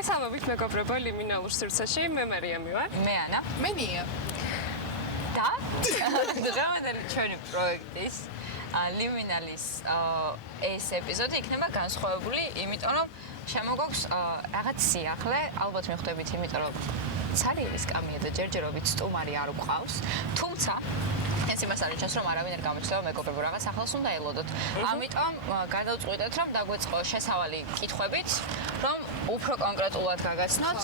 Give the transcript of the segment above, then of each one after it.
მოგესალმებით მეგობრებო ლიმინალურ სივრცეში, მე მარიამი ვარ. მე ანა. მე ნია. და დღევანდელი ჩვენი პროექტის ლიმინალის ეს ეპიზოდი იქნება განსხვავებული, იმიტომ რომ შემოგვაქვს რაღაც სიახლე, ალბათ მიხვდებით, იმიტომ რომ ცარიელის კამია და ჯერჯერობით სტუმარი არ უყავს, თუმცა ეს იმას არ ნიშნავს, რომ არავინ არ გამოჩნდება მეგობრებო, რაღაც ახალს უნდა ელოდოთ. ამიტომ გადავწყვიტეთ, რომ დაგვეწყო შესავალი კითხვებით, რომ უფრო კონკრეტულად გაგაცნოთ,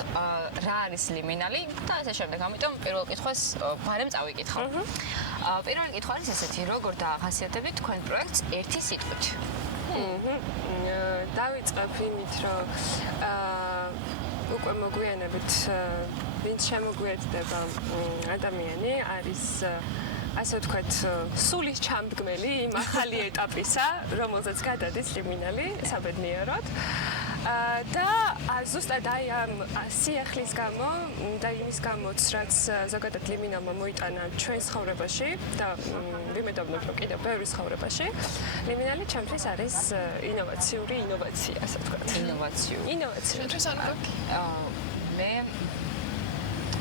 რა არის ლიმინალი და ასე შემდეგ. ამიტომ პირველ კითხვას ბარემ წავიკითხავ. პირველი კითხვა არის ესეთი, როგორ დაახასიათებთ თქვენ პროექტს ერთი სიტყვით? დავიწყებ იმით, რომ უკვე მოგვიანებით ვინც შემოგვიერთდება ადამიანი არის ასე ვთქვათ, სულის ჩამდგმელი იმ ახალი ეტაპისა, რომელზეც გადადის ლიმინალი საბედნიეროდ. და ზუსტად აი ამ სიახლის გამო და იმის გამოც, რაც ზოგადად ლიმინალმა მოიტანა ჩვენ ცხოვრებაში და ვიმედოვნებ, რომ კიდევ ბევრი ცხოვრებაში, ლიმინალი ჩემთვის არის ინოვაციური ინოვაცია, ასე ვთქვათ. ინოვაციური. ჩვენთვის არ გვაქვს. მე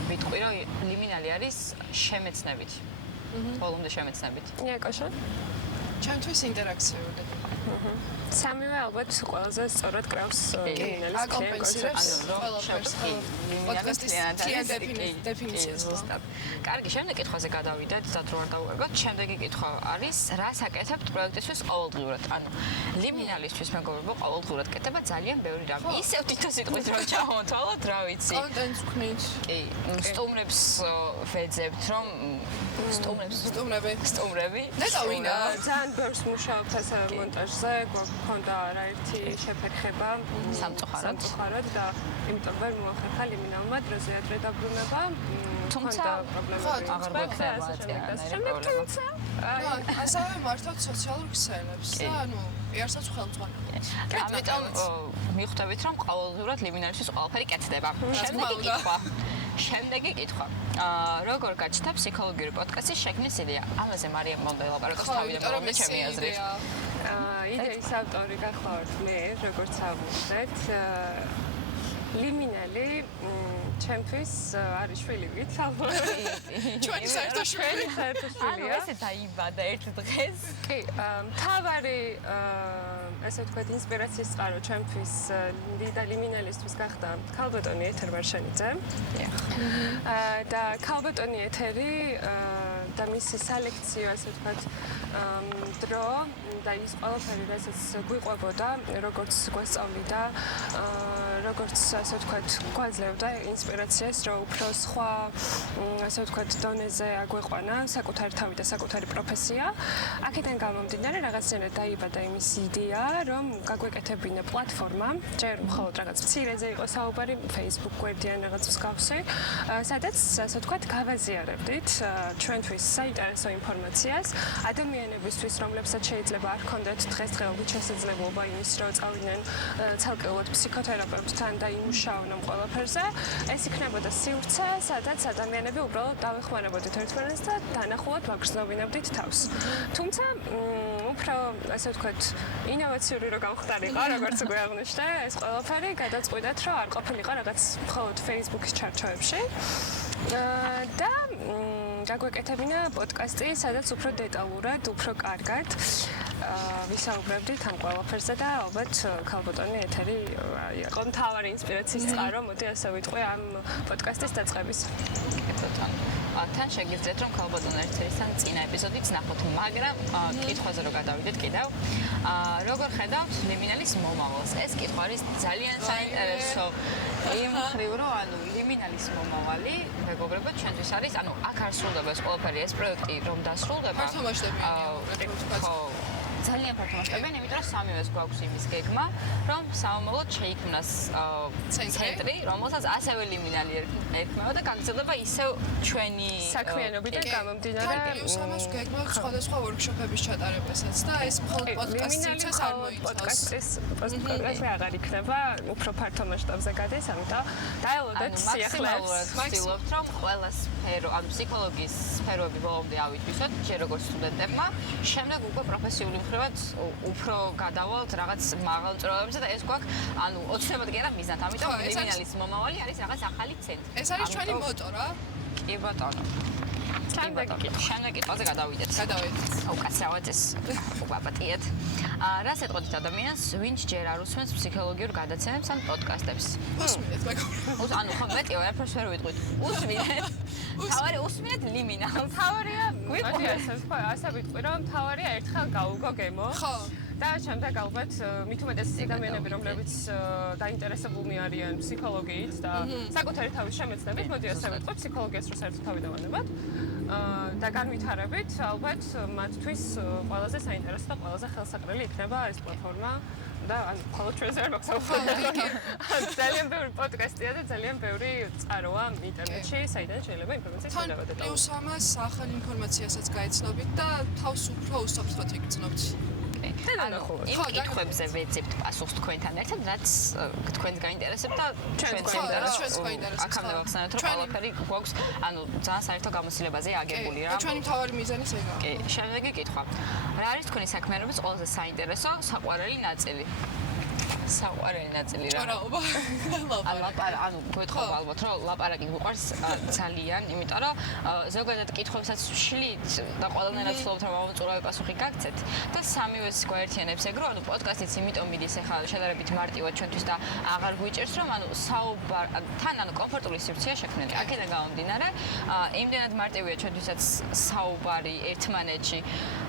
ვიტყვი, რომ ლიმინალი არის შემეცნებით. ბოლომდე შემეცნებით. ნიკოშა? ჩემთვის ინტერაქციული. სამივე ალბათ ყველაზე სწორად კრავს ლიმინალის აკომპენსირებს ყველაფერს. პოდკასტის დეფინიციას. კარგი, შემდეგ კითხვაზე გადავიდეთ, დრო არ დავუერგოთ. შემდეგი კითხვა არის, რას აკეთებთ პროექტისთვის ყოველდღიურად? ანუ ლიმინალისთვის მეგობრებო, ყოველდღიურად კეთება ძალიან ბევრი რამ. ისევ თითო სიტყვით რომ ჩავამოთვალოთ, რა ვიცი. კონტენტს ვქნით. კი, სტუმრებს ვეძებთ, რომ სტუმრები. ნეტავინა. ძალიან ბევრს მუშაობთ ასე მონტაჟზე, გვქონდა არაერთი შეფერხება სამწუხაროდ და იმიტომ ვერ მოახერხა ლიმინალმა დროზე ადრე დაბრუნება. თუმცა აღარ გვექნება თუმცა ასავე მართავთ სოციალურ ქსელებს და ანუ პირსაც ხელმძღვანელობთ. ამიტომ მიხვდებით, რომ ყოველდღიურად ლიმინალისთვის ყველაფერი კეთდება. შემდეგი კითხვა. როგორ გაჩნდა ფსიქოლოგიური პოდკასტის შექმნის იდეა? ამაზე მარიამ მომდელაპარაკოს თავიდან მომდე ჩემი აზრით. იდეის ავტორი გახლავართ მე, როგორც ავუწეთ. ლიმინალი ჩემთვის არის შვილი ალბათ. ჩვენი საერთო შვილია. ანუ ესე დაიბადა ერთ დღეს. კი, მთავარი ასე ვთქვათ ინსპირაციის წყარო ჩემთვის და ლიმინალისთვის გახდა ქალბატონი ეთერ ვარშანიძე. და ქალბატონი ეთერი და მისი სალექციო ასე ვთქვათ დრო და ის ყველაფერი რასაც გვიყვებოდა, როგორც გვასწავლიდა, როგორც ასე ვთქვათ გვაძლევდა ინსპირაციას, რომ უფრო სხვა ასე ვთქვათ დონეზე აგვეყვანა საკუთარი თავი და საკუთარი პროფესია. აქედან გამომდინარე რაღაცნაირად დაიბადა იმის იდეა, რომ გაგვეკეთებინა პლატფორმა, ჯერ მხოლოდ რაღაც მცირეზე იყო საუბარი, Facebook გვერდიან რაღაც მსგავსი, სადაც ასე ვთქვათ გავაზიარებდით ჩვენთვის საინტერესო ინფორმაციას ადამიანებისთვის, რომლებსაც შეიძლება არ ჰქონდათ დღესდღეობით შესაძლებლობა იმის, რომ წავიდნენ ცალკეულად ფსიქოთერაპევტთან და იმუშაონ ამ ყველაფერზე. ეს იქნებოდა სივრცე, სადაც ადამიანები უბრალოდ დავეხმარებოდით ერთმანეთს და დანახულად ვაგრძნობინებდით თავს. თუმცა უფრო ასე ვთქვათ ინოვაციური რო გამხდარიყო, როგორც უკვე აღნიშნე, ეს ყველაფერი გადაწყვიტეთ, რომ არ ყოფილიყო რაღაც მხოლოდ Facebook-ის ჩარჩოებში. და გაგვეკეთებინა პოდკასტი, სადაც უფრო დეტალურად, უფრო კარგად ვისაუბრებდით ამ ყველაფერზე და ალბათ ქალბატონი ეთერი იყო მთავარი ინსპირაციის წყარო, მოდი ასე ვიტყვი ამ პოდკასტის დაწყების. თან შეგიძლიათ რომ ქალბატონ ერთერისთან წინა ეპიზოდიც ნახოთ, მაგრამ კითხვაზე რო გადავიდეთ კიდევ. როგორ ხედავთ ლიმინალის მომავალს? ეს კითხვა არის ძალიან საინტერესო. იმ მხრივ რომ ანუ ლიმინალის მომავალი, მეგობრებო, ჩვენთვის არის, ანუ აქ არ სრულდება ეს ყველაფერი, ეს პროექტი რომ დასრულდება. ძალიან ფართო მასშტაბიანი, იმიტომ რომ სამივეს გვაქვს იმის გეგმა, რომ საომრად შეიქმნას ცენტრი, რომელსაც ასევე ლიმინალი ერქმევა და გაგრძელდება ისევ ჩვენი საქმიანობიდან გამომდინარე. პლუს ამას გეგმა სხვადასხვა ვორქშოპების ჩატარებასაც და ეს მხოლოდ პოდკასტის არ მოიცავს. პოდკასტი აღარ იქნება, უფრო ფართო მასშტაბზე გადის, ამიტომ დაელოდეთ სიახლეებს. ვცდილობთ, რომ ყველა სფერო, ანუ ფსიქოლოგიის სფეროები ბოლომდე ავიწყოთ, ჯერ როგორც სტუდენტებმა, შემდეგ უკვე პროფესიული მიუხედავად უფრო გადავალთ რაღაც მაღალ წრეებებზე და ეს გვაქვს ანუ ოცნებად კი არა მიზნად, ამიტომ ლიმინალის მომავალი არის რაღაც ახალი ცენტრი. ეს არის ჩვენი მოტო რა. კი ბატონო. შემდეგ კითხვაზე გადავიდეთ. უკაცრავად ეს უპაპატიეთ. რას ეტყოდით ადამიანს, ვინც ჯერ არ უსმენს ფსიქოლოგიურ გადაცემებს ან პოდკასტებს? უსმინეთ მეგობრებო. ანუ ხო მეტი ვერაფერს ვერ ვიტყვით. უსმინეთ. თავარი უსმინეთ ლიმინალს. თავარია გვიყვი ასე ვიტყვი რომ თავარია ერთხელ გაუგო გემო. ხო. და შემდეგ ალბათ მით უმეტეს ადამიანები რომლებიც დაინტერესებულნი არიან ფსიქოლოგიით და საკუთარი თავის შემეცნებით, მოდი ასე ვიტყვი, ფსიქოლოგიას რო საერთოდ თავი დავანებათ და განვითარებით, ალბათ მათთვის ყველაზე საინტერესო და ყველაზე ხელსაყრელი იქნება ეს პლატფორმა და ანუ მხოლოდ ჩვენზე არ მაქვს ძალიან ბევრი პოდკასტია და ძალიან ბევრი წყაროა ინტერნეტში, საიდან შეიძლება ინფორმაციას გადავადეთ. პლუს ამას ახალ ინფორმაციასაც გაეცნობით და თავს უფრო უსაფრთხოდ იგრძნობთ. ანუ იმ კითხვებზე ვეძებთ პასუხს თქვენთან ერთად, რაც თქვენს გაინტერესებთ და ჩვენს გაინტერესებთ. აქამდე ვახსენეთ, რომ ყველაფერი გვაქვს, ანუ ძალიან საერთო გამოცდილებაზე აგებული რა. ჩვენი მთავარი მიზანი ეგაა. კი, შემდეგი კითხვა. რა არის თქვენი საქმიანობის ყველაზე საინტერესო საყვარელი ნაწილი? საყვარელი ნაწილი რა. ჭორაობა. ანუ გეტყობა ალბათ რომ ლაპარაკი მიყვარს ძალიან, იმიტომ რომ ზოგადად კითხვებსაც ვშლით და ყველანაირად ვცდილობთ რომ ამოწურავი პასუხი გაგცეთ და სამივეს გვაერთიანებს ეგ რომ ანუ პოდკასტიც იმიტომ მიდის ახლა შედარებით მარტივად ჩვენთვის და აღარ გვიჭერს რომ ანუ თან ანუ კომფორტული სივრცეა შექმნილი. აქედან გამომდინარე, იმდენად მარტივია ჩვენთვისაც საუბარი ერთმანეთში,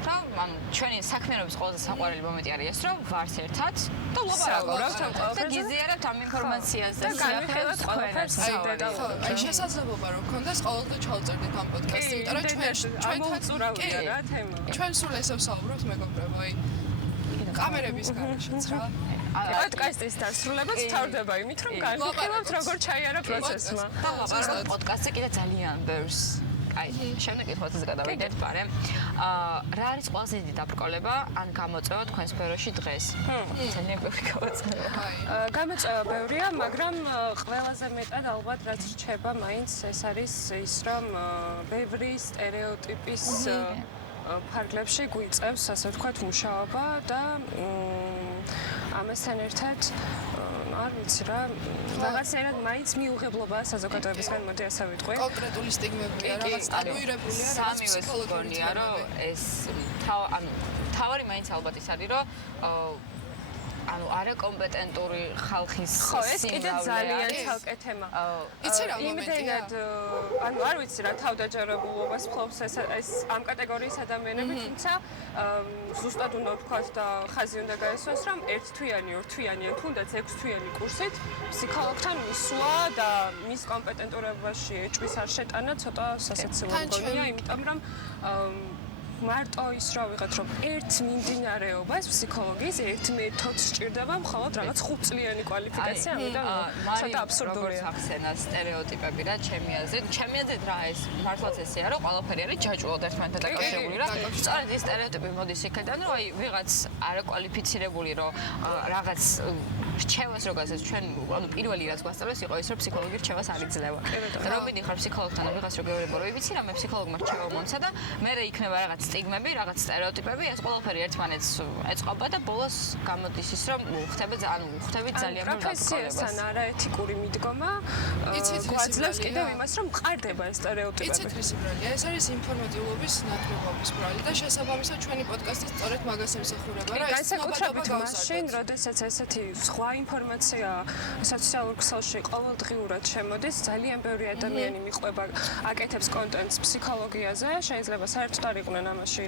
რომ ანუ ჩვენი საქმიანობის ყველაზე საყვარელი მომენტი არის ეს რომ ვართ ერთად და და გიზიარებთ ამ ინფორმაციაზე და განვიხილოთ ყველაფერს აი შესაძლებლობა რომ გქონდეს ყოველდღე ჩავწერდეთ ამ პოდკასტს, იმიტომ რომ ამოუწურავია რა თემა. ჩვენ სულ ესე ვსაუბრობთ მეგობრებო, აი კამერების გარშეც რა. პოდკასტის დასრულებაც თავდება იმით, რომ განვიხილოთ როგორ ჩაიარა პროცესმა. და პოდკასტზე კიდე ძალიან ბევრს აი, შემდეგ კითხვაზე გადავიდეთ, პარე. რა არის ყველაზე დიდი დაბრკოლება ან გამოწვევა თქვენ სფეროში დღეს? ძალიან ბევრი გამოწვევა. გამოწვევა ბევრია, მაგრამ ყველაზე მეტად ალბათ რაც რჩება მაინც ეს არის ის, რომ ბევრი სტერეოტიპის ფარგლებში გვიწევს, ასე ვთქვათ, მუშაობა და ამასთან ერთად არ ვიცი რა, რაღაცნაირად მაინც მიუღებლობაა საზოგადოებისგან, მოდი ასე ვიტყვი. კონკრეტული სტიგმებია, რაღაც სტაბილურებულია, რაღაც ფსიქოლოგიურია, რომ ეს თავარი მაინც ალბათ ის არის, რომ ანუ არაკომპეტენტური ხალხის ხო, ეს კიდე ძალიან ცალკე თემა. იცი რა მომენტია? იმდენად ანუ არ ვიცი რა თავდაჯერებულობას ფლობს ეს ამ კატეგორიის ადამიანები, თუმცა ზუსტად უნდა ვთქვათ და ხაზი უნდა გაესვას, რომ ერთთვიანი, ორთვიანი ან თუნდაც 6-თვიანი კურსით ფსიქოლოგთან მისვლა და მის კომპეტენტურობაში ეჭვის არ შეტანა ცოტა სასაცილო მგონია, იმიტომ რომ მარტო ის რა ვიღოთ რომ ერთ მიმდინარეობას ფსიქოლოგიის ერთ მეთოდს სჭირდება მხოლოდ რაღაც 5-წლიანი კვალიფიკაცია, ამიტომ ცოტა აბსურდულია. ახსენა სტერეოტიპები რა ჩემი აზრით რა ეს მართლაც ესეა რომ ყველაფერი არის ჯაჭვულად ერთმანეთთან დაკავშირებული რა. სწორედ ეს სტერეოტიპი მოდის იქიდან რომ აი ვიღაც არაკვალიფიცირებული რომ რაღაც რჩევას როგაზეც ჩვენ ანუ პირველი რაც გვასწავლეს იყო ის რომ ფსიქოლოგი რჩევას არ იძლევა. რომ მიდიხარ ფსიქოლოგთან ვიღაც რო გეუბნებო რომ იცი რა მე ფსიქოლოგმა რჩევა მომცა და მე იქნება რაღაც სტიგმები, რაღაც სტერეოტიპები, ეს ყველაფერი ერთმანეთს ეწყობა და ბოლოს გამოდის ის რომ ხვდები ძალიან ბევრ პროფესიასთან არაეთიკური მიდგომა გვაძლევს კიდევ იმას რომ მყარდება ეს სტერეოტიპები. იცით რის ბრალია, ეს არის ინფორმატიულობის ნაკლებობის ბრალი და შესაბამისად ჩვენი პოდკასტი სწორედ მაგას ემსახურება რა. განსაკუთრებით მაშინ, როდესაც ესეთი სხვა ინფორმაცია სოციალურ ქსელში ყოველდღიურად შემოდის, ძალიან ბევრი ადამიანი მიყვება, აკეთებს კონტენტს ფსიქოლოგიაზე, შეიძლება საერთოდ არ იყვნენ ამაში,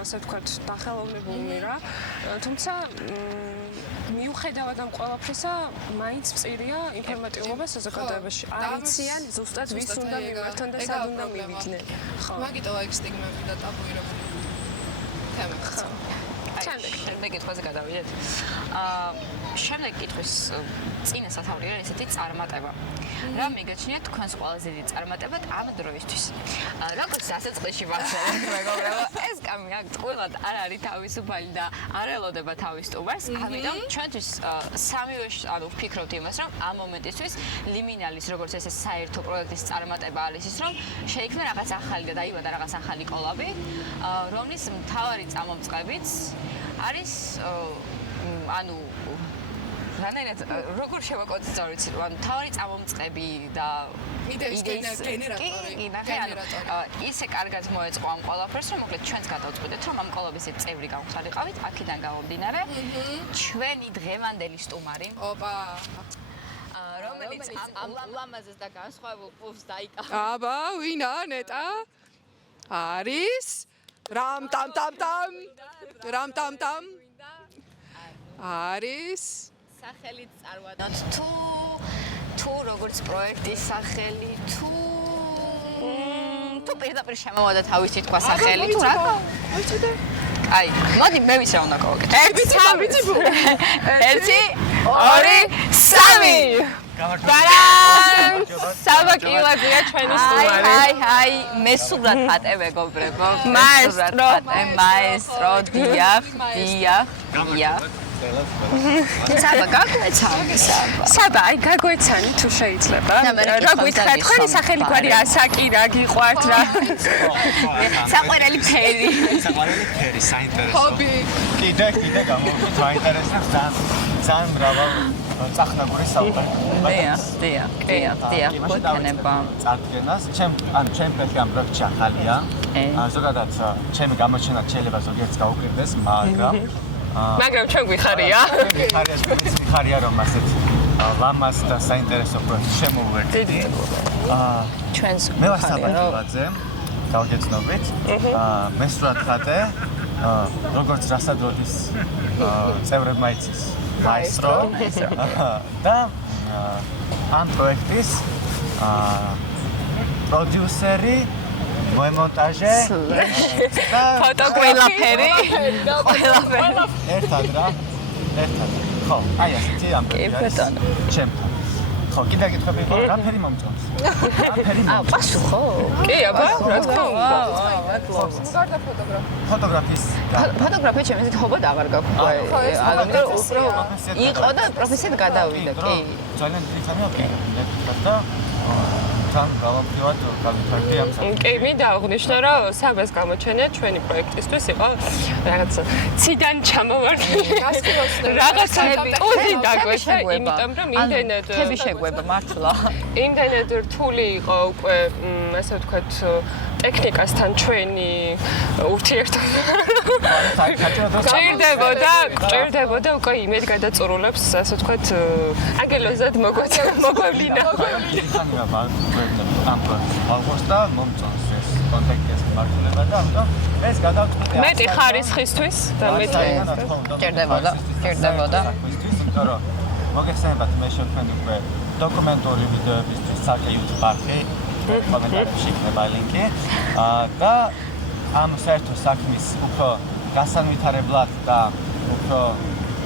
ასე ვთქვათ, დახელოვნებულნი რა. თუმცა მიუხედავად ამ ყველაფრისა, მაინც მწირია ინფორმატიულობა საზოგადოებაში. არ იციან ზუსტად ვის უნდა მიმართონ და სად უნდა მივიდნენ. ხო. მაგიტოა ეგ სტიგმები და ტაბუირებული თემები. შემდეგ კითხვაზე გადავიდეთ. შემდეგ კითხვის წინა სათაური არის ესეთი წარმატება. რა მიგაჩნიათ თქვენს ყველაზე დიდი წარმატებად ამ დროისთვის? როგორც დასაწყისში ვახსენე, მეგობრებო, ეს კამი აქ ყველად არ არის თავისუფალი და არ ელოდება თავის სტუმარს, ამიტომ ჩვენთვის სამივე ანუ ვფიქრობთ იმას, რომ ამ მომენტისთვის ლიმინალის როგორც ეს საერთო პროექტის წარმატება არის ის, რომ შეიქმნა რაღაც ახალი და დაიბადა რაღაც ახალი კოლაბი, რომლის მთავარი წამომწყებიც არის ანუ რანაირად როგორ შევაკოთ სწორიც ანუ თავი წამომწყები და იდეის გენერატორი ისე კარგად მოეწყო ამ ყველაფერს რომ მოკლედ ჩვენს გადავწყვეტეთ რომ ამ კლუბის წევრი გავხსარიყავით აქედან გამომდინარე ჩვენი დღევანდელი სტუმარი ოპა რომელიც ამ ლამაზეს და განსხვავებულ პულს დაიკავა აბა ვინა ნეტა არის რამ ტამ არის სახელით წარმოვადოთ თუ როგორც პროექტის სახელი თუ პირდაპირ შემოვადა თავისი თქვა სახელი თუ რა ვიცოდე აი მოდი მე ვიცი რა უნდა გავაკეთო 1 2 3 საბა კილოა ჩვენი სტუმარი აი მე სულად ხატე მეგობრებო მაესტრო დიახ საბა გაგვეცანი საბა აი გაგვეცანი თუ შეიძლება რა გითხრათ თქვენი სახელი გვარი ასაკი რა გიყვართ რა საყვარელი ფერი საინტერესო ჰობი კიდე გამოვიდეთ საინტერესო ძალიან მრავალ წახნაგური საუბარი დიახ მოთანება წარდგენას ჩემ ფეხი ამ პროექტში ახალია ზოგადად ჩემი გამოჩენა შეიძლება ზოგიერთს გაუკლდეს მაგრამ ჩვენ გვიხარია ხარია რომ ასეთ ლამაზ და საინტერესო პროექტს შემოვერთდი ჩვენს მე ვარ საბაჯურაძე გავგეცნობით მე სულად ხატე როგორც რასადროდის წევრებმა იცის მაესტრო და ამ პროექტის პროდიუსერი მონტაჟე და ფოტოგრაფერი ერთად ხო აი ასეთი ამ ჩემთან ხო კიდე გითხრები რა ფერი მომწონს პასუხო კი აბა რა თქმა უნდა ფოტოგრაფია ჩემს თხოვად აღარ გაქვს ანუ უფრო იყო და პროფესიად გადავიდა კი ძალიან დიდი ხანია და თან გავაფრთხილოთ გავიფარდი ამ საკითხს. კი, მინდა აღვნიშნო, რომ საბას გამოჩენა ჩვენი პროექტისთვის იყო რაღაცა ციდან ჩამოვარდნილი. რაღაცა ტუზი დაგვეცა, იმიტომ რომ იმდენად თები შეგვება მართლა. იმდენად რთული იყო უკვე, ასე ვთქვათ, ტექნიკასთან ჩვენი ურთიერთობა. გჭირდებოდა უკვე იმედ გადაწურულებს, ასე ვთქვათ, აგელოზად მოგვევლინა. ამ აუგუსტა მომწონს ეს კონტექსტის მართლობა და ამიტომ ეს გადავწყვეტე მეტი ხარისხისთვის და მეტი ჭირდებოდა იმიტომ რომ მოგეხსენებათ მე შევქმნი უკვე დოკუმენტური ვიდეოებისთვის საკე YouTube არხი კომენტარებში იქნება ლინკი და ამ საერთო საქმის უფრო გასანვითარებლად და უფრო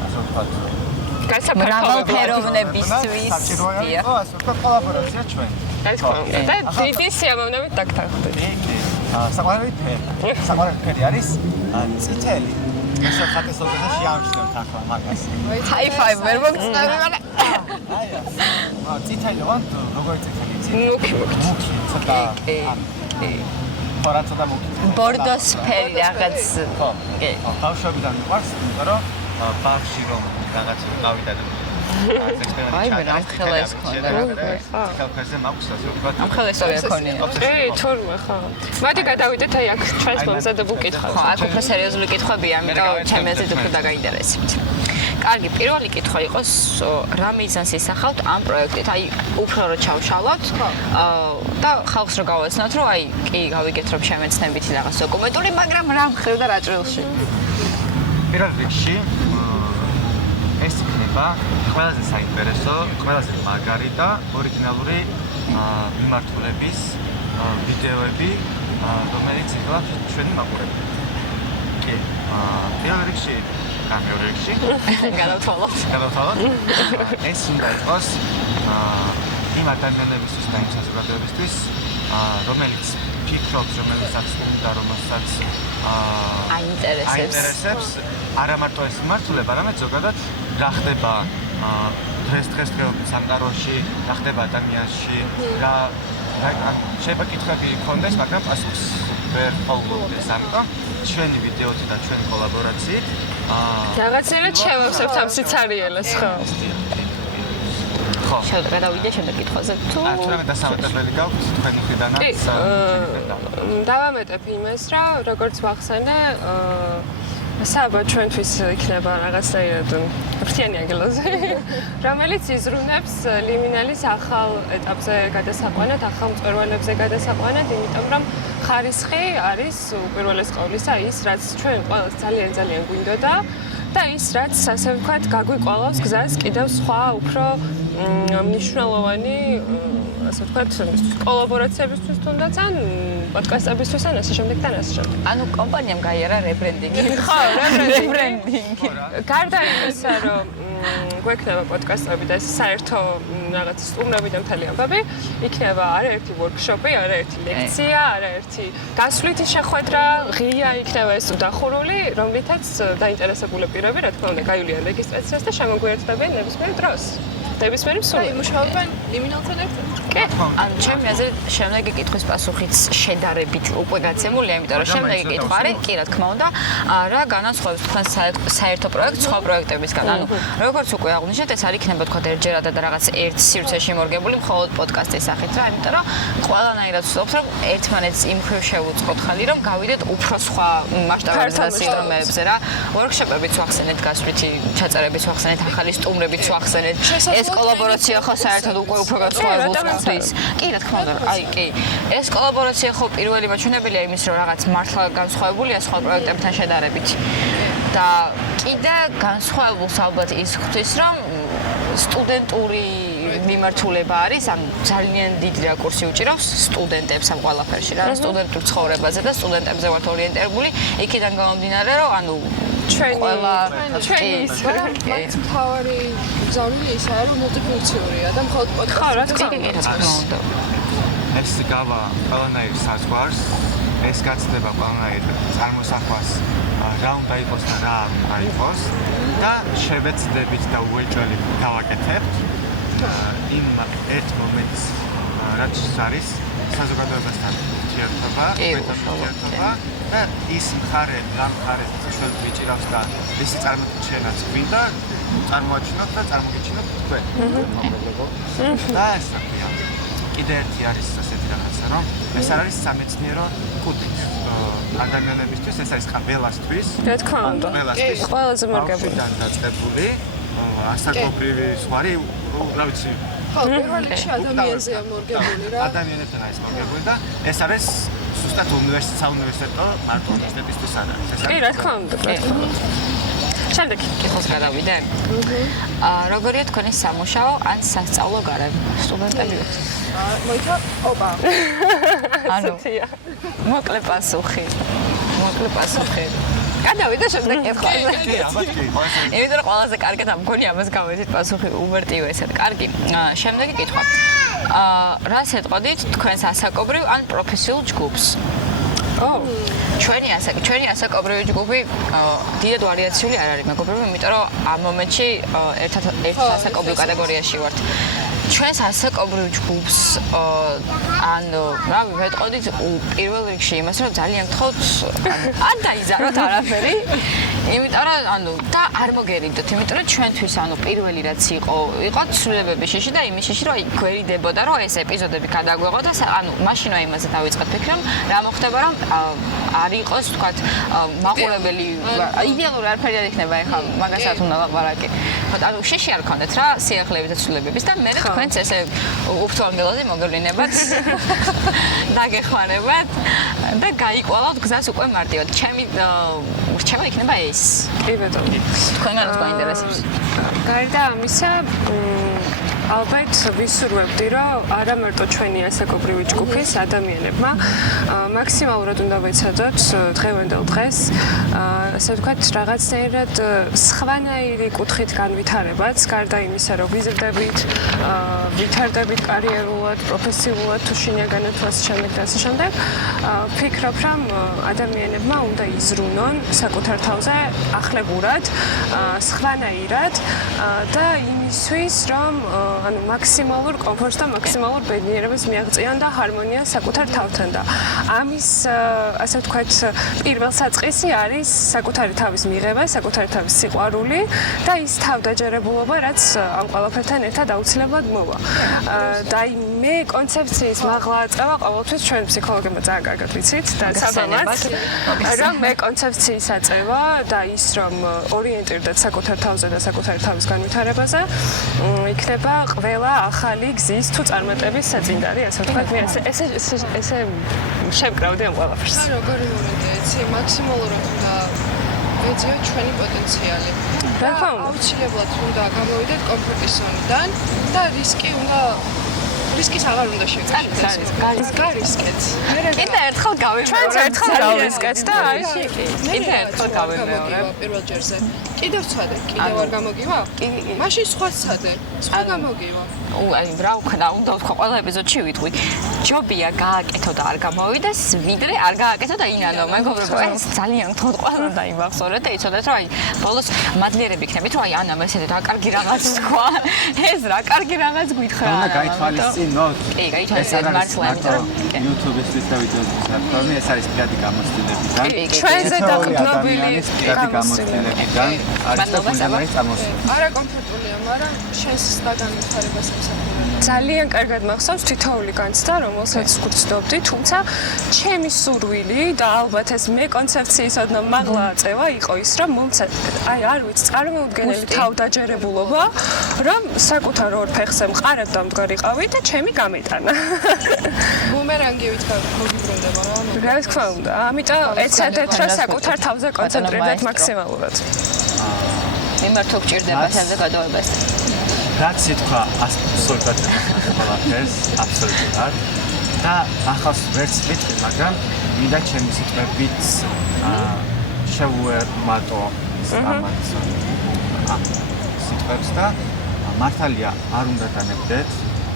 ასე ვთქვათ მრავალფეროვნებისთვის საჭიროა ასე ვთქვათ კოლაბორაცია ჩვენ და დიდი სიამოვნებით დაგთანხმდით. საყვარელი ფერი არის წითელი. ეს ხატის ოდესაც შეამჩნევთ ახლა მაგას. ჰაი ფაივ ვერ მოგწევი მაგრამ წითელი ვარ როგორი წითელი? მუქი ცოტა ფორაცა და მუქი. ბორდოსფერი რაღაც კი. ბავშვებიდან მიყვარს, იმიტომ რომ ბავში რომ რაღაც გავიდა და აი მე ამ ხელას ქონდა რა ხელფერზე მაქვს ასე ვთქვათ ამ ხელას რა ქონია თურმე ხო მოდი გადავიდეთ აი აქ ჩვენს მომზადებულ კითხვებს ხო აქ უფრო სერიოზული კითხვებია ამიტომ ჩემი აზრით უფრო დაგაინტერესებთ კარგი პირველი კითხვა იყოს რა მიზანს ისახავთ ამ პროექტით აი უფრო რო ჩავშალოთ და ხალხს რო გავაცნოთ რომ აი კი გავიგეთ რომ შემეცნებითი რაღაც დოკუმენტური მაგრამ რა მხრივ და რა ჭრილში პირველ რიგში ეს იქნება ყველაზე საინტერესო, ყველაზე მაგარი და ორიგინალური მიმართულების ვიდეოები, რომელიც იქნება ჩვენი მაყურებელი. კი, პირველ რიგში, მეორე რიგში გადავთვალოთ. ეს უნდა იყოს იმ ადამიანებისთვის და იმ საზოგადოებისთვის, რომელიც ფიქრობს, რომელსაც უნდა რომელსაც აინტერესებს არა მარტო ეს მიმართულება, არამედ ზოგადად რა ხდება დღესდღეობით სამყაროში, რა ხდება ადამიანში, რა შეიძლება კითხვები გქონდეს, მაგრამ პასუხს ვერ ხოვლობდეს, ამიტომ ჩვენი ვიდეოთი და ჩვენი კოლაბორაციით რაღაცნაირად შევავსებთ ამ სიცარიელეს, ხო? ხო. შევდა გადავიდე შემდეგ კითხვაზე თუ თურმე დასამატებელი გაქვს თქვენი მხრიდანაც? დავამეტებ იმას, რომ როგორც ვახსენე, საბა ჩვენთვის იქნება რაღაცნაირად ვრთიანი ანგელოზი, რომელიც იზრუნებს ლიმინალის ახალ ეტაპზე გადასაყვანად, ახალ მწვერვალებზე გადასაყვანად, იმიტომ რომ ხარისხი არის უპირველეს ყოვლისა ის, რაც ჩვენ ყველას ძალიან გვინდოდა და ის, რაც ასე ვთქვათ, გაგვიყვალავს გზას კიდევ სხვა უფრო მნიშვნელოვანი, ასე ვთქვათ, კოლაბორაციებისთვის თუნდაც ან პოდკასტებისთვის ან ასე შემდეგ და ასე შემდეგ. ანუ კომპანიამ გაიარა რებრენდინგი. ხო, რებრენდინგი. გარდა იმისა, რომ გვექნება პოდკასტები და საერთო რაღაც სტუმრები და მთელი ამბები, იქნება არაერთი ვორქშოპი, არაერთი ლექცია, არაერთი გასვლითი შეხვედრა, ღია იქნება ეს დახურული, რომლითაც დაინტერესებული პირები, რა თქმა უნდა, გაივლიან რეგისტრაციას და შემოგვიერთდებიან ნებისმიერ დროს. ნებისმიერი მსურველი. იმუშავებენ ლიმინალთან ერთად? კი, ან ჩემი აზრით, შემდეგი კითხვის პასუხიც შედარებით უკვე გაცემულია, იმიტომ რომ შემდეგი კითხვარი, კი რა თქმა უნდა, რა განასხვავებს თქვენ საერთო პროექტს სხვა პროექტებისგან. ანუ როგორც უკვე აღვნიშნეთ, ეს არ იქნება თქვა ერთჯერადად რაღაც ერთ სივრცეში მორგებული მხოლოდ პოდკასტის სახით რა, იმიტომ რომ ყველანაირად ვცდილობთ, რომ ერთმანეთს იმ მხრივ შევუწყოთ ხელი, რომ გავიდეთ უფრო სხვა მასშტაბებზე და სისტემებზე რა. ვორქშოპებიც ვახსენეთ, გასვლითი ჩაწერებიც ვახსენეთ, ახალი სტუმრებიც ვახსენეთ. ეს კოლაბორაცია ხო საერთოდ უფრო განსხვავებულს ხდის. კი, რა თქმა უნდა, აი კი. ეს კოლაბორაცია ხო პირველი მაჩვენებელია იმის, რომ რაღაც მართლა განსხვავებულია სხვა პროექტებთან შედარებით. და კიდე განსხვავებულს ალბათ ის ხდის, რომ სტუდენტური მიმართულება არის, ან ძალიან დიდი რაკურსი უჭირავს სტუდენტებს ამ ყველაფერში რა, სტუდენტურ ცხოვრებაზე და სტუდენტებზე ვართ ორიენტირებული, იქიდან გამომდინარე, რომ ანუ ჩვენი ის მთავარი გზავნილი ისაა, რომ მულტიფუნქციურია და მხოლოდ პოდკასტი. ეს გავა ყველანაირ საზღვარს, ეს გაცდება ყველანაირ წარმოსახვას, რა უნდა იყოს და რა არ უნდა იყოს და შევეცდებით და უეჭველი გავაკეთებთ იმ ერთ მომენტს, რაც არის საზოგადოებასთან ურთიერთობა, ურთიერთობა და ის მხარე, რა მხარე ჩვენ ვიჭირავს და ის წარმოჩენაც გვინდა, წარმოაჩინოთ და წარმოგიჩინოთ თქვენ. და ეს რა კიდე ერთი არის ასეთი რაღაცა, რომ ეს არის სამეცნიერო კუთხით ადამიანებისთვის, ეს არის ყველასთვის. რა თქმა უნდა. ყველაზე მორგებული. დაწყებული ასაკობრივი ზღვარი, რა ვიცი. ხო, პირველ რიგში ადამიანზეა მორგებული რა. ადამიანებთან არის მორგებული და ეს არის ზუსტად საუნივერსიტეტო მარტო უნივერსიტეტისთვის არ არის. კი, რა თქმა უნდა. შემდეგ კითხოს გადავიდე. როგორია თქვენი სამუშაო ან სასწავლო გარემო სტუდენტებიოთ? მოიცა, ოპა. ანუ მოკლე პასუხი. გადავიდე შემდეგ კითხვაზე. კი, ალბათ კი. იმიტომ რომ ყველაზე კარგად ამგონი ამას გამოვიდეთ პასუხი უვერტივესად. კარგი. შემდეგი კითხვა. რას ეტყოდით თქვენს ასაკობრივ ან პროფესიულ ჯგუფს? ჩვენი ასაკობრივი ჯგუფი დიდად ვარიაციული არ არის მეგობრებო, იმიტომ რომ ამ მომენტში ერთ ასაკობრივ კატეგორიაში ვართ. ჩვენს ასაკობრივ ჯგუფს ანუ რა ვეტყოდით პირველ რიგში იმას, რომ ძალიან გთხოვთ არ დაიზაროთ არაფერი, იმიტომ რომ ანუ და არ მოგერიდოთ, იმიტომ რომ ჩვენთვის ანუ პირველი რაც იყო ცვლილებების შიში და იმის შიში, რომ გვერიდებოდა, რომ ეს ეპიზოდები გადაგვეღო და ანუ მაშინვე იმაზე დავიწყეთ ფიქრი, რომ რა მოხდება, რომ არ იყოს, თქვათ, მაყურებელი იდეალური არაფერი არ იქნება ეხლა მაგასაც უნდა ლაპარაკი. ანუ შიში არ გქონდეთ რა სიახლეების და ცვლილებების და მე თქვენც ესე უფრთხილად მოგევლინებათ დაგეხმარებათ და გაიყვალავთ გზას უკვე მარტივად. ჩემი რჩევა იქნება ეს. კი ბატონო. თქვენგანაც გვაინტერესებს. გარდა ამისა, ალბათ ვისურვებდი, რომ არა მარტო ჩვენი ასაკობრივი ჯგუფის ადამიანებმა მაქსიმალურად უნდა ვეცადოთ დღევანდელ დღეს, ასე ვთქვათ, რაღაცნაირად სხვანაირი კუთხით განვითარებაც, გარდა იმისა, რომ ვიზრდებით, ვითარდებით კარიერულად, პროფესიულად, თუ შინაგანად თუ ასე შემდეგ და ასე შემდეგ, ვფიქრობ, რომ ადამიანებმა უნდა იზრუნონ საკუთარ თავზე ახლებურად, სხვანაირად და იმისთვის, რომ ანუ მაქსიმალურ კომფორტს და მაქსიმალურ ბედნიერებას მიაღწიონ და ჰარმონიას საკუთარ თავთან და ამის ასე ვთქვათ პირველ საწყისი არის საკუთარი თავის მიღება, საკუთარი თავის სიყვარული და ის თავდაჯერებულობა, რაც ამ ყველაფერთან ერთად აუცილებლად მოვა. და მე კონცეფციის მაღლა აწევა ყოველთვის ჩვენ ფსიქოლოგებმა ძალიან კარგად ვიცით და საბამაც რომ მე კონცეფციის აწევა და ის რომ ორიენტირდეთ საკუთარ თავზე და საკუთარი თავის განვითარებაზე იქნება ყველა ახალი გზის თუ წარმატების საწინდარი, ასე ვთქვათ, მე ესე შევკრავდი ამ ყველაფერს. და როგორი მომენტია, იცი, მაქსიმალურად უნდა ეძიოთ ჩვენი პოტენციალი. რა თქმა უნდა. აუცილებლად უნდა გამოვიდეთ კომფორტის ზონიდან და რისკის აღარ უნდა შეგაშინოთ. გარისკეთ. კიდე ერთხელ გავიმეორებ. ჩვენც ერთხელ გავისკეთ და აი კიდე ერთხელ გავიმეორებ. პირველ ჯერზე. კიდევ ვცადე, კიდევ არ გამოგივა? მაშინ სხვა ვცადე, სხვა გამოგივა. აი რა ვქნა, უნდა ვთქვა ყველა ეპიზოდში ვიტყვი. ჯობია გააკეთო და არ გამოვიდეს, ვიდრე არ გააკეთო და ინანო. მეგობრებო, ეს ძალიან თქო ყველა დაიმახსოვრეთ და იცოდეთ რომ აი ბოლოს მადლიერები იქნებით რომ აი ანა მესედე რა კარგი რაღაც თქვა. ეს რა კარგი რაღაც გითხრა. უნდა გაითვალისწინოთ. კი, გაითვალისწინოთ მართლა იმიტომ YouTube-ისთვის და ვიდეოების პლატფორმი ეს არის პირადი გამოცდილებიდან. ჩვენზე დაყრდნობილი პირადი გამოცდილებიდან არის და ფუნდამენტის წარმოსული. არა კომფორტულია, მაგრამ შენს განვითარებას ემსახურება. ძალიან კარგად მახსოვს თითოეული განცდა, რომელსაც ვგრძნობდი, თუმცა ჩემი სურვილი და ალბათ ეს მე კონცეფციის ოდნავ მაღლა აწევა იყო ის, რომ მომცა აი არ ვიცი, წარმოუდგენელი თავდაჯერებულობა, რომ საკუთარ ორ ფეხზე მყარებ და მდგარიყავი და ჩემი გამეტანა. ბუმერანგივით მოგიბრუნდება რა. რა თქმა უნდა, ამიტომ ეცადეთ რომ საკუთარ თავზე კონცენტრირდეთ მაქსიმალურად. მიმართო გჭირდება თავზე გადავებას. რაც ითქვა აბსოლუტურად ყველაფერს აბსოლუტურად და ახალს ვერც ვიტყვი, მაგრამ მინდა ჩემი სიტყვებით შევუერთმატო ამათ სიტყვებს და მართალია არ უნდა განებდეთ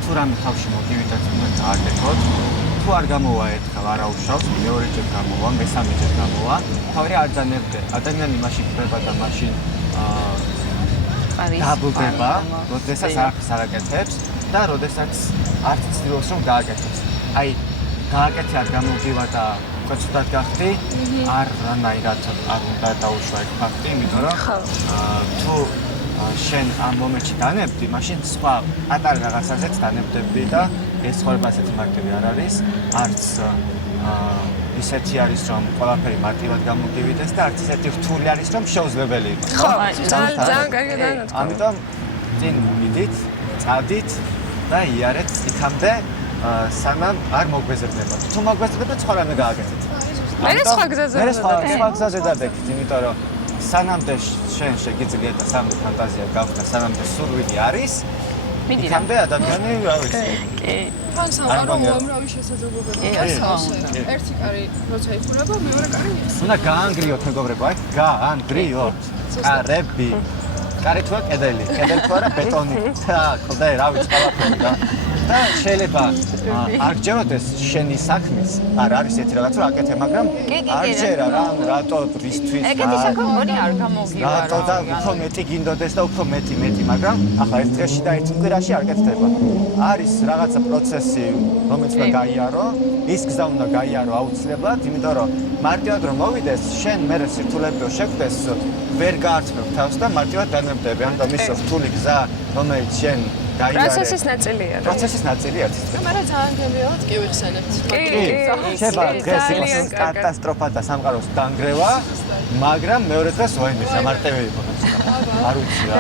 თუ რამე თავში მოგივიდეთ უნდა გააკეთოთ თუ არ გამოვა ერთხელ არაუშავს მეორეჯერ გამოვა მესამეჯერ გამოვა თავი არ დანებდე ადამიანი მაშინ ხდება და მაშინ დაბრუნდება, როდესაც არაფერს არ აკეთებს და როდესაც არც ცდილობს რომ გააკეთოს. აი, გააკეთე არ გამოგივა და უწოდად გახდი, არ რანაირად არ უნდა დაუშვა ეს ფაქტი, იმიტომ რომ თუ შენ ამ მომენტში დანებდი, მაშინ სხვა პატარა რაღაცაზეც დანებდებდი და ეს ცხოვრება ასეთი მარტივი არ არის, არც ისეთი არის რომ ყველაფერი მარტივად გამოგივიდეს და არც ისეთი რთული არის რომ შეუძლებელი იყოს. ხო, ძალიან კარგი დანათქვა. ამიტომ წინ მიდით, წადით და იარეთ იქამდე სანამ არ მოგვეზრდებათ. თუ მოგვეზრდებათ, სხვა რამე გააკეთეთ. მე სხვა გზაზე სხვა გზაზე დადექით, იმიტომ რომ სანამდე შენ შეგიძლია და სანამდე ფანტაზია გაქვს და სანამდე სურვილი არის, იქამდე ადამიანი რა ვიცი. კი. თან სამყარო უამრავი შესაძლებლობები აქვს. ერთი კარი როცა იხურება, მეორე კარი იხსნა. უნდა გაანგრიოთ მეგობრებო, აი გაანგრიოთ. კარები. კარი თუ კედელი, კედელი თუ არა ბეტონი. და ყდა რა ვიცი ყველაფერი და და შეიძლება არ გჯეროდეს შენი საქმის, არ არის ერთი რაღაც რომ აკეთე, მაგრამ არ ჯერა რა, რატო რისთვის ეგეთი საქმე არ გამოგივა რა. რატო და უფრო მეტი გინდოდეს და უფრო მეტი, მაგრამ ახლა ერთ დღეში და ერთ კვირაში არ კეთდება. არის რაღაცა პროცესი, რომელიც უნდა გაიარო, ის გზა უნდა გაიარო აუცილებლად, იმიტომ რომ მარტივად რომ მოვიდეს, შენ მერე სირთულეები რო შეგვდეს, ვერ გაარწმევ თავს და მარტივად დანებდები, ამიტომ ის რთული გზა, რომელიც შენ პროცესის ნაწილია. პროცესის ნაწილია. მაგრამ ძალიან გემრიელად კი ვიხსენებთ. შეიძლება დღეს იყოს კატასტროფა და სამყაროს დანგრევა, მაგრამ მეორე დღეს ვაიმე სამარტივი იყო. არ ვიცი რა.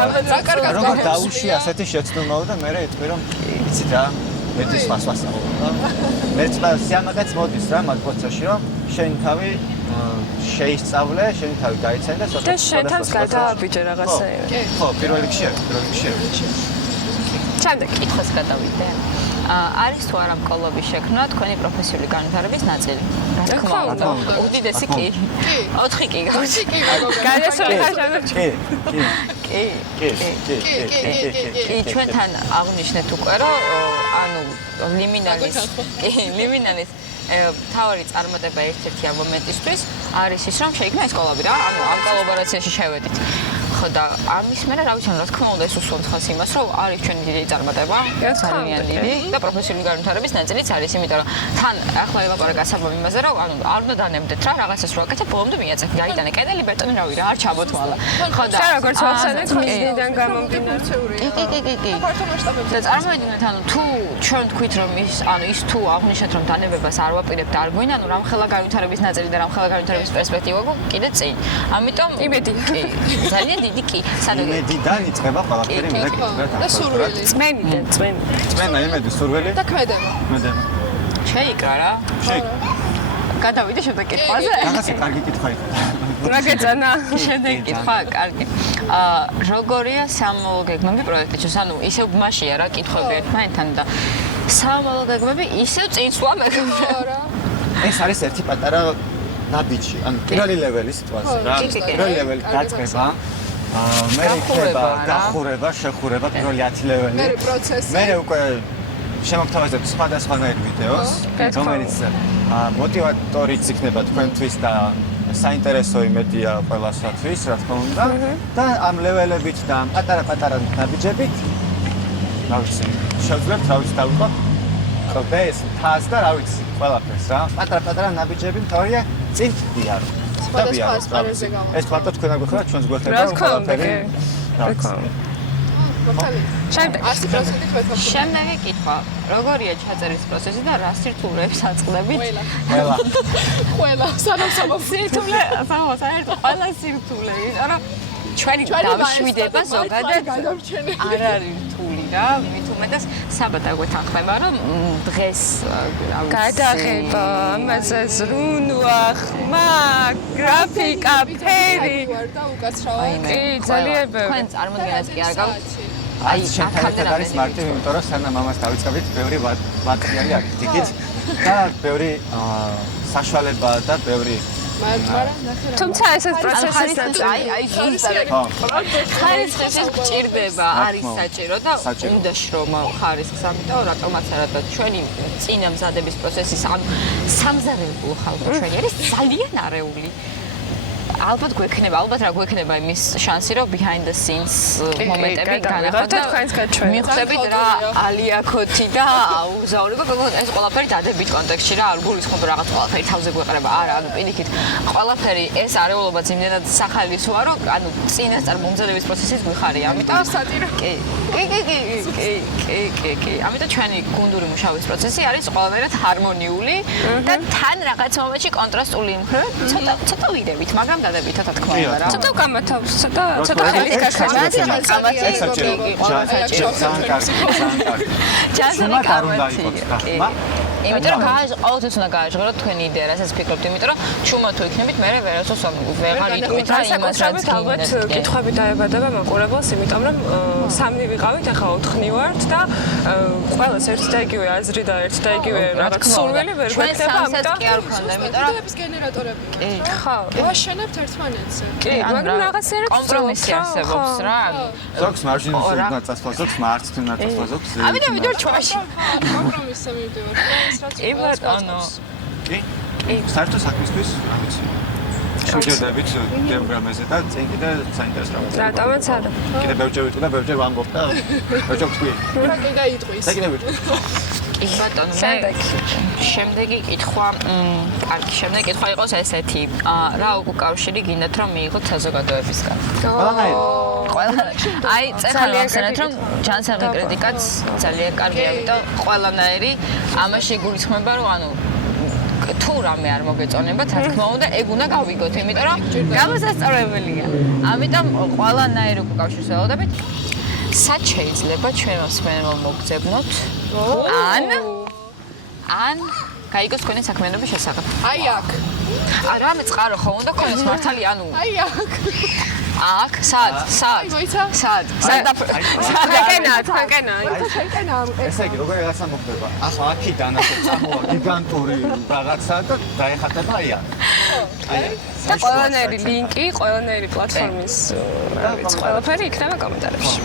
როგორ დაუშვი ასეთი შეცდომა და მე იტყვი რომ იცით რა, მეტი სხვას ვასწავლო. მე სიამაყეც მოდის რა მაგ პროცესში რომ შენ თავი შეისწავლე, შენ თავი გაიცანე და და შენ თავს გადააბიჯე რაღაცაები. ხო, პირველ რიგში. შემდეგ კითხოს გადავიდე. არის თუ არა მკვლობის შექმნა თქვენი პროფესიული განვითარების ნაწილი? რა თქმა უნდა. უდიდესი კი. 4 კი გავს. გადასული ხარჯები. კი, ჩვენთან აღნიშნეთ უკვე რომ ანუ ლიმინალის თავი წარმატება ერთ-ერთი ამ მომენტისთვის არის ის რომ შეიქმნა ეს სკოლები რა, ანუ ამ კოლაბორაციაში შევედით. ხო და ამის მერე რა ვიცი რა თქმა უნდა ეს უსვამს ხალხს იმას რომ არის ჩვენი დიდი წარმატება ძალიან დიდი და პროფესიული განვითარების ნაწილიც არის იმიტომ რომ თან ახლა ელაპარაკ ასაბამ იმაზე რომ ანუ არ უნდა დანებდეთ რა რაღაცას რო აკეთებ ბოლომდე მიაწევ გაიტანე კედელი ბეტონი რავი რა არ ჩამოთვალა ხო და როგორც ვახსენეთ მიზნიდან გამომდინარე კი და წარმოიდგინეთ ანუ თუ ჩვენ თქვით რომ ის თუ აღნიშნეთ რომ დანებებას არ ვაპირებთ არ გვინდა ანუ რამხელა განვითარების ნაწილი და რამხელა განვითარების პერსპექტივა გვაქვს კიდე წინ ამიტომ იმედი კი ძალიან დიდი კი სადაგე იმედიდან იწყება ყველაფერი მე და სურვილი წმენა იმედი სურვილი და ქმედება შეიკრა რა გადავიდე შემდეგ კითხვაზე რაღაცა კარგი კითხვა იყო რა გეწანა შემდეგ კითხვა კარგი როგორია სამოლოგეგმები პროექტში ანუ ისევ ბმაშია რა კითხვები ერთმანეთთან და სამოლოგეგმები ისევ წინსვლა მეგობრებო ეს არის ერთი პატარა ნაბიჯი ანუ პირველი ლეველი სიტუაცია რა პირველი ლეველი დაწყება მე იქნება გახურება შეხურება პირველი 10 ლეველი მე პროცესი მე უკვე შემოგთავაზებთ სხვადასხვანაირ ვიდეოს რომელიც მოტივატორიც იქნება თქვენთვის და საინტერესო იმედია ყველასათვის რა თქმა უნდა და ამ ლეველებით და ამ პატარა ნაბიჯებით რა ვიცი შევძლებთ რა ვიცი დავიწყოთ ყდეს თას და რა ვიცი ყველაფერს რა პატარა ნაბიჯები თორია წინ დიარო ეს ფაქტო თქვენ აგვიხართ ჩვენს გვერდებზე რა თქმა უნდა შემდეგი კითხვა როგორია ჩაწერის პროცესი და რა სირთულეებს აწყდებით ყველა სამოსაბო სირთულე საერთოდ ყველა სირთულე იმიტომ რომ ჩვენი დავშვიდება ზოგადად არ არის რთული რა მით უმეტეს საბადა გვეთანხმება რომ დღეს გადაღება ამაზე ზრუნვა ხმა გრაფიკა ფერი და უკაცრავად კი ძალიან ბევრი თქვენ წარმოდგენას კი არ გაქვთ აი შეთანხმებით არის მარტივი იმიტომ რომ სანამ ამას დავიწყებით ბევრი მატერიალი აქვს იქით და ბევრი საშუალება და ბევრი თუმცა ესეც პროცესის აი ხარისხის გჭირდება არის საჭირო და უნდა შრომა ხარისხს ამიტომ რატომაც არა და ჩვენი წინა მზადების პროცესის ანუ სამზარეულო ხალხი ჩვენი არის ძალიან არეული ალბათ გვექნება იმის შანსი რომ behind the scenes მომენტები განახოთ და მიხვდებით რა ალიაქოთი და აუზაურება ეს ყველაფერი დადებით კონტექსტში რა არ გულისხმობ რაღაც ყველაფერი თავზე გვეყრება არა ანუ პირიქით ყველაფერი ეს არეულობაც იმდენად სახალისოა რომ ანუ წინასწარ მომზადების პროცესის გვიხარია ამიტომ სატირა კი ამიტომ ჩვენი გუნდური მუშაობის პროცესი არის ყველანაირად ჰარმონიული და თან რაღაც მომენტში კონტრასტული მხრივ ცოტა ვიდებით მაგრამ დადებით რა თქმა უნდა რა ცოტა გამათავს ცოტა ხელის გაქცევა იმიტომ რომ ყოველთვის უნდა გააჟღეროთ თქვენი იდეა, რასაც ფიქრობთ, იმიტომ რომ ჩუმა თუ იქნებით, მე ვერასოდეს ვეღარ იტყვით რა იმას რაც ალბათ კითხვები დაებადება მაყურებელს, იმიტომ რომ სამნი ვიყავით, ახლა 4-ნი ვართ და ყველას ერთ და იგივე აზრი და ერთ და იგივე რაღაც სურვილი ვერ გვექნება, ამიტომ კი არ ვქონდა, იმიტომ რომ იდეების გენერატორები ვართ. ხო. ვაშენებთ ერთმანეთზე. კი, მაგრამ რაღაცერად კომპრომისი არსებობს რა. ზოგს მარჯნის უნდა წასვლა, ზოგს მარცხს უნდა წასვლა, ზოგს ამიტომ ვიდეო ჩვაში. კომპრომისზე მივდივართ. კი ბატონო. კი. საერთო საქმისთვის, რა ვიცი. შევჯერდებით დემგრამაზე და წინ კიდე საინტერესო რაღაცა. რატომაც არა. კიდე ბევრჯერ ვიტყვი და ბევრჯერ ვამბობ და ბევრჯერ ვთქვი. რა კი გაიტყვის. და კიდე ვიტყვი. კი ბატონო, შემდეგი კითხვა, კარგი, შემდეგი კითხვა იყოს ესეთი. რა უკავშირი გინდათ რომ მიიღოთ საზოგადოებისგან? აი, წერხალი ახსენეთ რომ ჯანსაღი კრიტიკაც ძალიან კარგია, ამიტომ ყველანაირი ამაში გულისხმობა რომ ანუ თუ რამე არ მოგეწონებათ, რა თქმა უნდა, ეგ უნდა გავიგოთ, იმიტომ რომ გამოსასწორებელია. ამიტომ ყველანაირი უკავშირს ველოდებით. სად შეიძლება ჩვენ მსმენელმა მოგძებნოთ? ან გაიგოს თქვენი საქმიანობის შესახებ. აი აქ. რამე წყარო ხო უნდა ქონდეს მართალი ანუ აი აქ. აქ სად? მოიცა? სად თაკენა. ესე იგი, როგორ რაღაცა მოხდება? ახლა აქიდან ასე წამოვა გიგანტური რაღაცა და დაეხატება აი აქ. და ყველანაირი ლინკი, ყველანაირი პლატფორმის, რა ვიცი, ყველაფერი იქნება კომენტარებში.